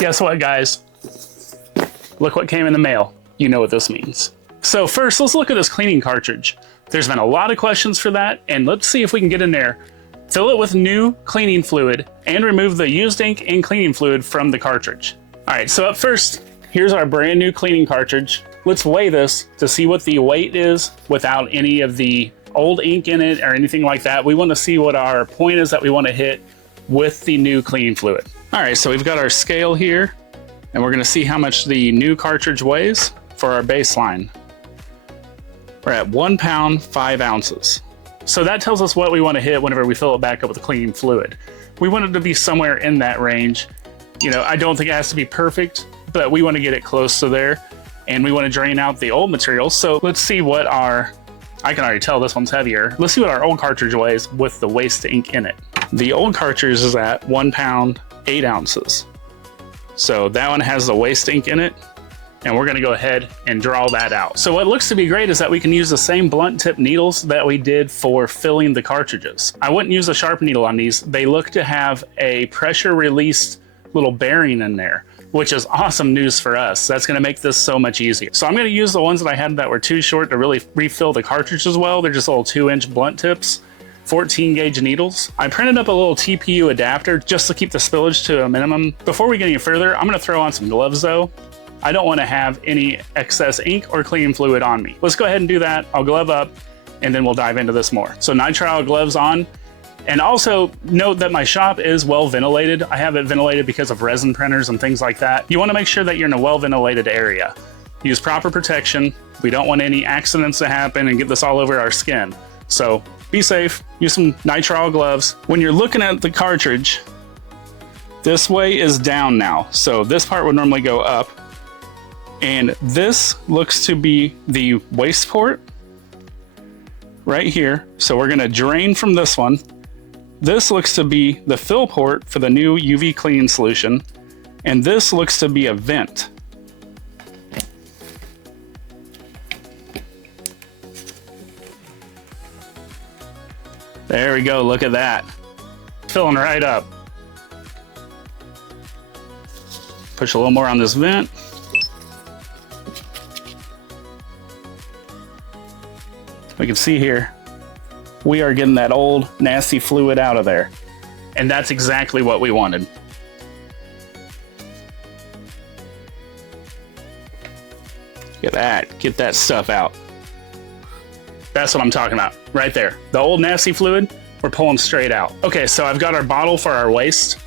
Guess what, guys? Look what came in the mail. You know what this means. So first, let's look at this cleaning cartridge. There's been a lot of questions for that, and let's see if we can get in there, fill it with new cleaning fluid, and remove the used ink and cleaning fluid from the cartridge. All right, so up first, here's our brand new cleaning cartridge. Let's weigh this to see what the weight is without any of the old ink in it or anything like that. We want to see what our point is that we want to hit with the new cleaning fluid. All right, so we've got our scale here, and we're going to see how much the new cartridge weighs for our baseline. We're at 1 pound, 5 ounces. So that tells us what we want to hit whenever we fill it back up with cleaning fluid. We want it to be somewhere in that range. You know, I don't think it has to be perfect, but we want to get it close to there, and we want to drain out the old material. So let's see what our, I can already tell this one's heavier. Let's see what our old cartridge weighs with the waste ink in it. The old cartridge is at 1 pound, 8 ounces. So that one has the waste ink in it, and we're gonna go ahead and draw that out. So what looks to be great is that we can use the same blunt tip needles that we did for filling the cartridges. I wouldn't use a sharp needle on these. They look to have a pressure released little bearing in there, which is awesome news for us. That's gonna make this so much easier. So I'm gonna use the ones that I had that were too short to really refill the cartridge as well. They're just little 2-inch blunt tips. 14 gauge needles. I printed up a little TPU adapter just to keep the spillage to a minimum. Before we get any further, I'm gonna throw on some gloves though. I don't wanna have any excess ink or cleaning fluid on me. Let's go ahead and do that. I'll glove up and then we'll dive into this more. So nitrile gloves on. And also note that my shop is well ventilated. I have it ventilated because of resin printers and things like that. You wanna make sure that you're in a well ventilated area. Use proper protection. We don't want any accidents to happen and get this all over our skin. So be safe, use some nitrile gloves. When you're looking at the cartridge, this way is down now. So this part would normally go up. And this looks to be the waste port right here. So we're gonna drain from this one. This looks to be the fill port for the new UV cleaning solution. And this looks to be a vent. There we go, look at that. Filling right up. Push a little more on this vent. We can see here, we are getting that old nasty fluid out of there. And that's exactly what we wanted. Get that stuff out. That's what I'm talking about, right there. The old nasty fluid, we're pulling straight out. Okay, so I've got our bottle for our waste.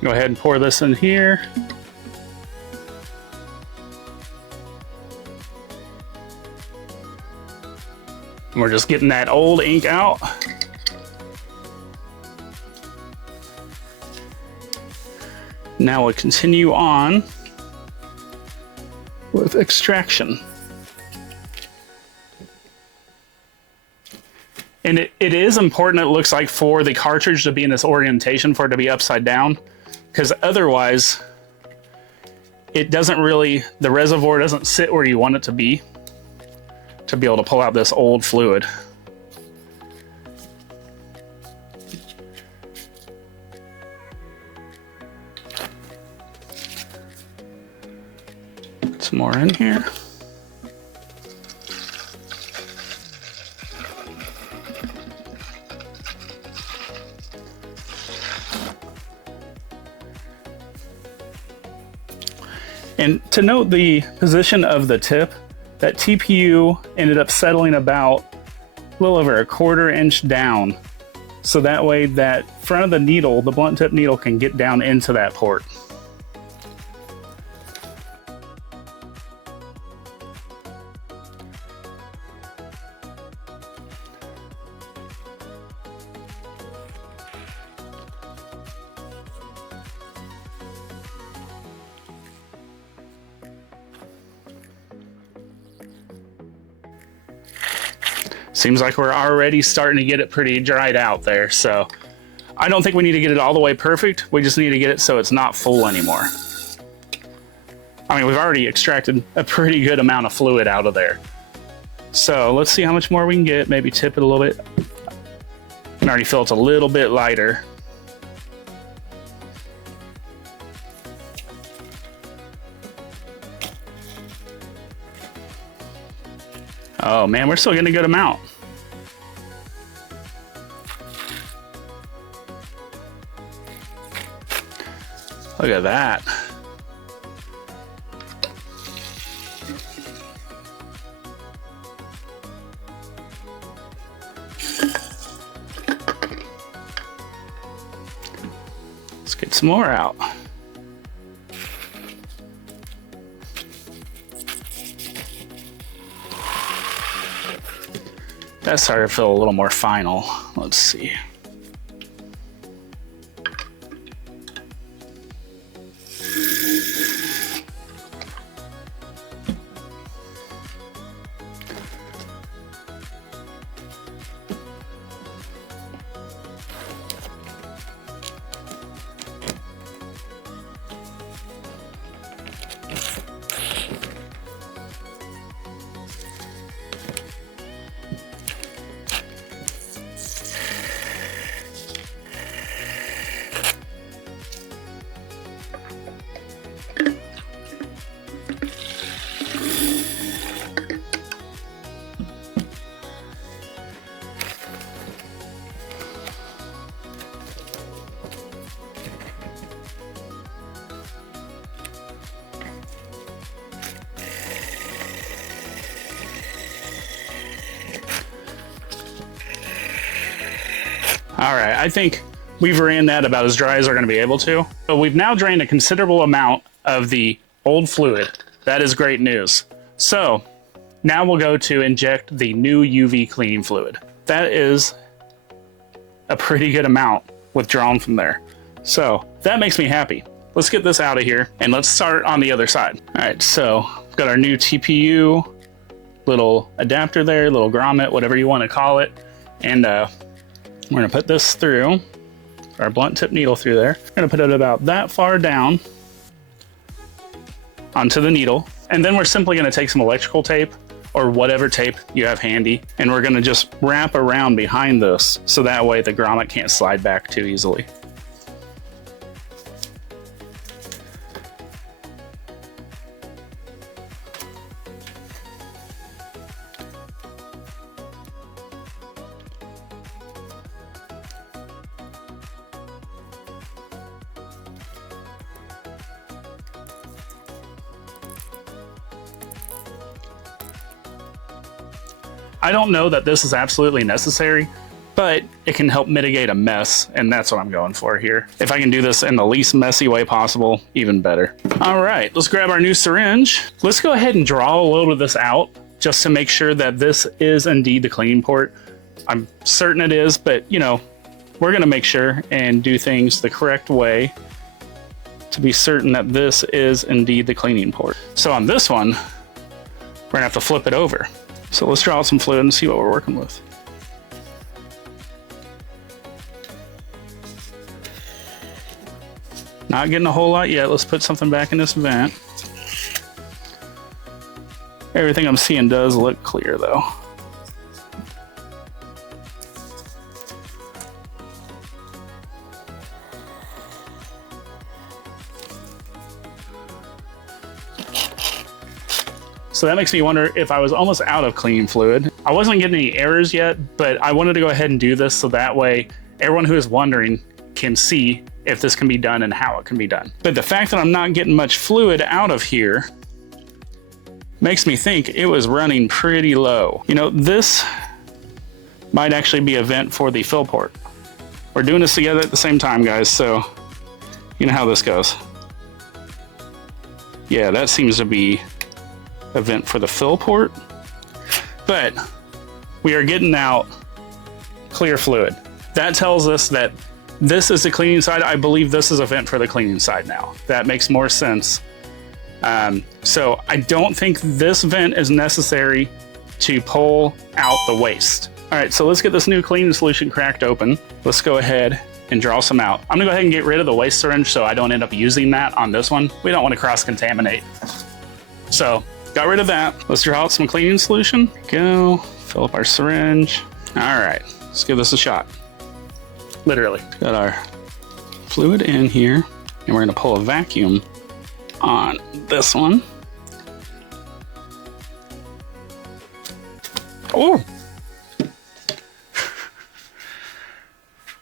Go ahead and pour this in here. And we're just getting that old ink out. Now we'll continue on with extraction. And it is important, it looks like, for the cartridge to be in this orientation, for it to be upside down, because otherwise it doesn't really, the reservoir doesn't sit where you want it to be able to pull out this old fluid. Put some more in here. And to note the position of the tip, that TPU ended up settling about a little over 1/4 inch down. So that way that front of the needle, the blunt tip needle, can get down into that port. Seems like we're already starting to get it pretty dried out there, so I don't think we need to get it all the way perfect. We just need to get it so it's not full anymore. I mean, we've already extracted a pretty good amount of fluid out of there. So let's see how much more we can get. Maybe tip it a little bit. I can already feel it's a little bit lighter. Oh man, we're still getting a good amount. Look at that. Let's get some more out. That's starting to feel a little more final. Let's see. All right, I think we've ran that about as dry as we're going to be able to. But we've now drained a considerable amount of the old fluid. That is great news. So now we'll go to inject the new UV cleaning fluid. That is a pretty good amount withdrawn from there. So that makes me happy. Let's get this out of here and let's start on the other side. All right, so we've got our new TPU, little adapter there, little grommet, whatever you want to call it. And we're gonna put this through, our blunt tip needle through there. We're gonna put it about that far down onto the needle. And then we're simply gonna take some electrical tape or whatever tape you have handy, and we're gonna just wrap around behind this so that way the grommet can't slide back too easily. I don't know that this is absolutely necessary, but it can help mitigate a mess, and that's what I'm going for here. If I can do this in the least messy way possible, even better. All right, let's grab our new syringe. Let's go ahead and draw a little of this out just to make sure that this is indeed the cleaning port. I'm certain it is, but you know, we're gonna make sure and do things the correct way to be certain that this is indeed the cleaning port. So on this one, we're gonna have to flip it over. So let's draw out some fluid and see what we're working with. Not getting a whole lot yet. Let's put something back in this vent. Everything I'm seeing does look clear though. So that makes me wonder if I was almost out of cleaning fluid. I wasn't getting any errors yet, but I wanted to go ahead and do this so that way everyone who is wondering can see if this can be done and how it can be done. But the fact that I'm not getting much fluid out of here makes me think it was running pretty low. You know, this might actually be a vent for the fill port. We're doing this together at the same time, guys, so you know how this goes. Yeah, that seems to be a vent for the fill port, but we are getting out clear fluid. That tells us that this is the cleaning side. I believe this is a vent for the cleaning side now. That makes more sense. So I don't think this vent is necessary to pull out the waste. All right, so let's get this new cleaning solution cracked open. Let's go ahead and draw some out. I'm gonna go ahead and get rid of the waste syringe so I don't end up using that on this one. We don't want to cross-contaminate. So got rid of that. Let's draw out some cleaning solution. Go, fill up our syringe. All right, let's give this a shot. Literally. Got our fluid in here, and we're gonna pull a vacuum on this one. Oh!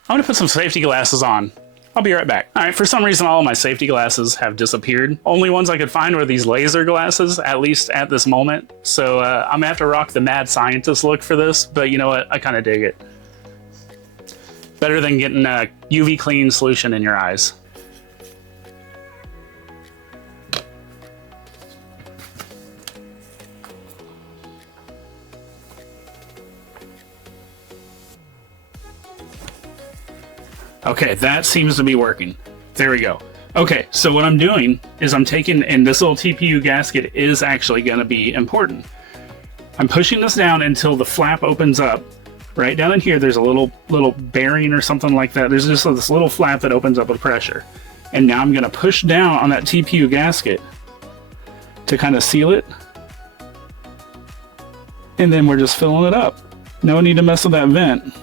I'm gonna put some safety glasses on. I'll be right back. All right, for some reason, all of my safety glasses have disappeared. Only ones I could find were these laser glasses, at least at this moment. So I'm gonna have to rock the mad scientist look for this, but you know what? I kind of dig it. Better than getting a UV clean solution in your eyes. Okay, that seems to be working. There we go. Okay, so what I'm doing is I'm taking, and this little TPU gasket is actually going to be important. I'm pushing this down until the flap opens up. Right down in here, there's a little bearing or something like that. There's just this little flap that opens up with pressure. And now I'm going to push down on that TPU gasket to kind of seal it. And then we're just filling it up. No need to mess with that vent.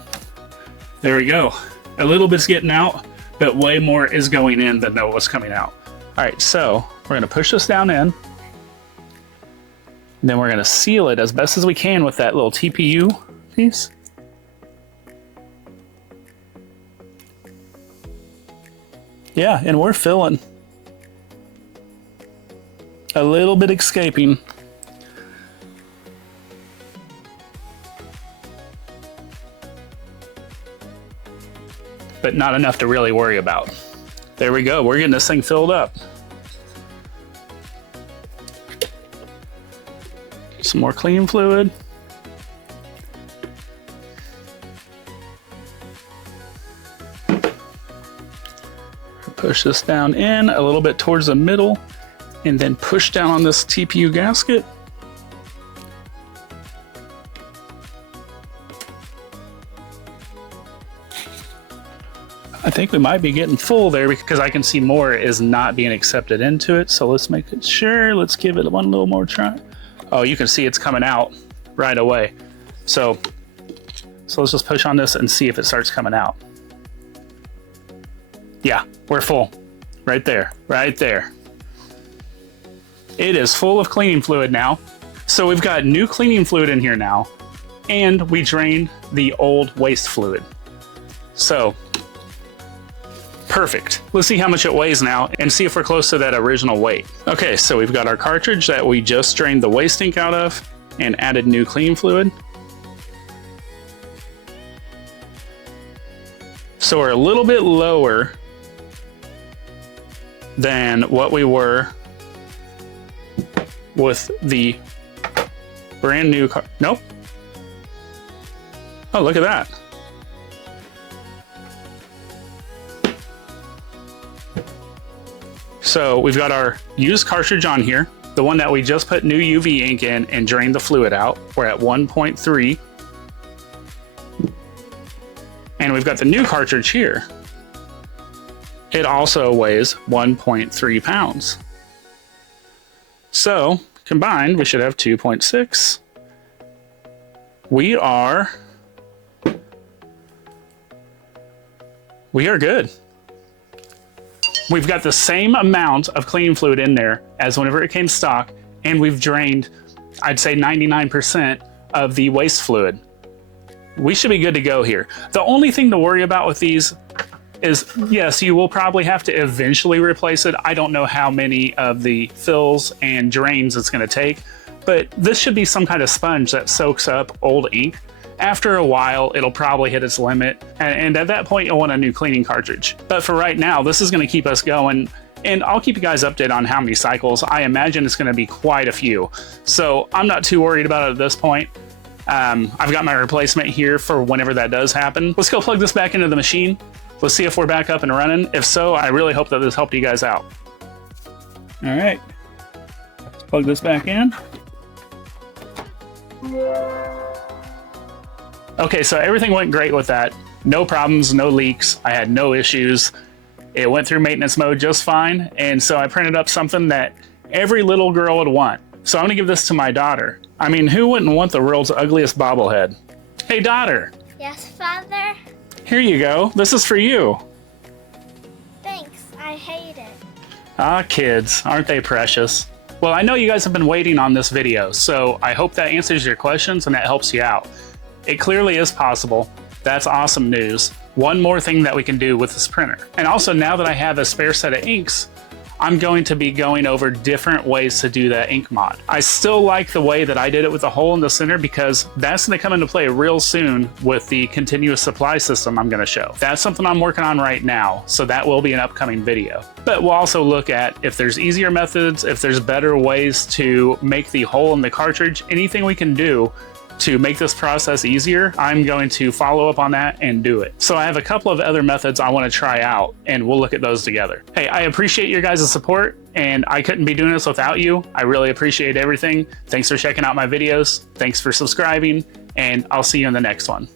There we go. A little bit's getting out, but way more is going in than what's coming out. All right, so we're going to push this down in. And then we're going to seal it as best as we can with that little TPU piece. Yeah, and we're filling. A little bit escaping. But not enough to really worry about. There we go, we're getting this thing filled up. Some more clean fluid. Push this down in a little bit towards the middle, and then push down on this TPU gasket. I think we might be getting full there because I can see more is not being accepted into it. So let's make it sure. Let's give it one little more try. Oh, you can see it's coming out right away. So let's just push on this and see if it starts coming out. Yeah, we're full. Right there, right there. It is full of cleaning fluid now. So we've got new cleaning fluid in here now, and we drained the old waste fluid. So, perfect. Let's see how much it weighs now and see if we're close to that original weight. Okay, so we've got our cartridge that we just drained the waste ink out of and added new clean fluid. So we're a little bit lower than what we were with the brand new car. Nope. Oh, look at that. So we've got our used cartridge on here, the one that we just put new UV ink in and drained the fluid out. We're at 1.3. And we've got the new cartridge here. It also weighs 1.3 pounds. So combined, we should have 2.6. We are good. We've got the same amount of cleaning fluid in there as whenever it came stock, and we've drained, I'd say 99% of the waste fluid. We should be good to go here. The only thing to worry about with these is, yes, you will probably have to eventually replace it. I don't know how many of the fills and drains it's going to take, but this should be some kind of sponge that soaks up old ink. After a while, it'll probably hit its limit, and at that point, you'll want a new cleaning cartridge. But for right now, this is going to keep us going, and I'll keep you guys updated on how many cycles. I imagine it's going to be quite a few, so I'm not too worried about it at this point. I've got my replacement here for whenever that does happen. Let's go plug this back into the machine. Let's see if we're back up and running. If so, I really hope that this helped you guys out. All right, let's plug this back in. Okay, so everything went great with that. No problems, no leaks. I had no issues. It went through maintenance mode just fine. And so I printed up something that every little girl would want. So I'm gonna give this to my daughter. I mean, who wouldn't want the world's ugliest bobblehead? Hey, daughter. Yes, Father? Here you go. This is for you. Thanks, I hate it. Ah, kids, aren't they precious? Well, I know you guys have been waiting on this video, so I hope that answers your questions and that helps you out. It clearly is possible. That's awesome news. One more thing that we can do with this printer. And also, now that I have a spare set of inks, I'm going to be going over different ways to do that ink mod. I still like the way that I did it with the hole in the center because that's going to come into play real soon with the continuous supply system I'm going to show. That's something I'm working on right now, so that will be an upcoming video. But we'll also look at if there's easier methods, if there's better ways to make the hole in the cartridge, anything we can do to make this process easier. I'm going to follow up on that and do it. So I have a couple of other methods I want to try out, and we'll look at those together. Hey, I appreciate your guys' support, and I couldn't be doing this without you. I really appreciate everything. Thanks for checking out my videos. Thanks for subscribing, and I'll see you in the next one.